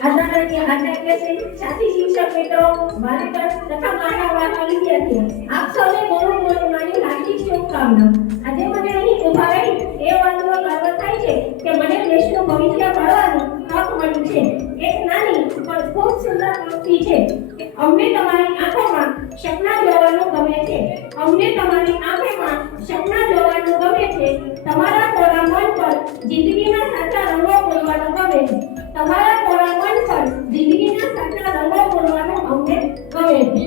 આદરણીય સાથી શિક્ષક મિત્રો, વાલીગણ તથા માનવવાળા વિદ્યાર્થીઓ, આપ સૌને ગુરુ પૂર્ણિમાની હાર્દિક શુભકામનાઓ. આજે મને અહીં ઉભા રહી એ વાતનો ગર્વ થાય છે કે મને દેશનું ભવિષ્ય ઘડવાની તક મળી છે. એક નાની પણ ખૂબ સુંદર પંક્તિ છે કે અમને તમારી આંખોમાં સપના જોવાનું ગમે છે. અમને તમારી આંખોમાં સપના જોવાનું ગમે છે. તમારા કોરા મન પર જિંદગીના સાચા રંગો પૂરવાનું ગમે છે. તમારા કોરા મન પર જિંદગીના સાચા રંગો પૂરવાનું અમને ગમે છે.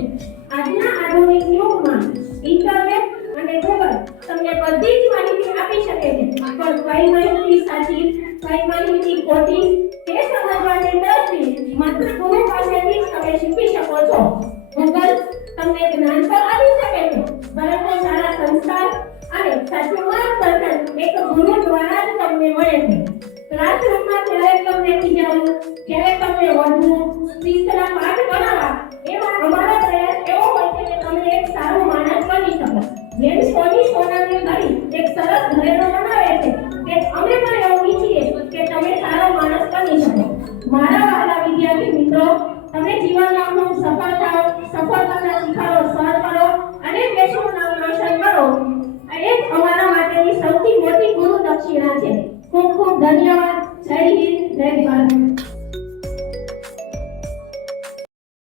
આજના આધુનિક યુગમાં ઇન્ટરનેટ અને ગૂગલ તમને બધી જ માહિતી આપી શકે છે, પણ કઈ માહિતી સાચી, કઈ માહિતી ખોટી તે સમજવાની દ્રષ્ટિ માત્ર ગુરુ પાસેથી જ તમે શીખી શકો છો. ગૂગલ તમને જ્ઞાન તો આપી શકે છે, પરંતુ સારા સંસ્કાર અને સાચું માર્ગદર્શન એક ગુરુ દ્વારા જ તમને મળે છે. ક્લાસરૂમમાં ક્યારેક તમને ખીજાવું, ક્યારેક તમને વળવું, શિસ્તના પાઠ કરાવવા, એમાં અમારો પ્રયાસ એવો હોય છે કે તમે એક સારો માણસ બની શકો. જેમ સોનાની ઘડી એક સરસ ઘરેણું બનાવે છે, તે અમે પણ એવું ઈચ્છીએ કે તમે સારો માણસ બની શકો. મારા વહાલા વિદ્યાર્થી મિત્રો, તમે જીવનમાં ખૂબ સફળ થાઓ, સફળતાના શિખરો સર કરો અને દેશનું નામ રોશન કરો. એ જ અમારા માટેની સૌથી મોટી ગુરુ દક્ષિણા છે. ખૂબ ખૂબ ધન્યવાદ. જય હિન્દ, જય ભારત.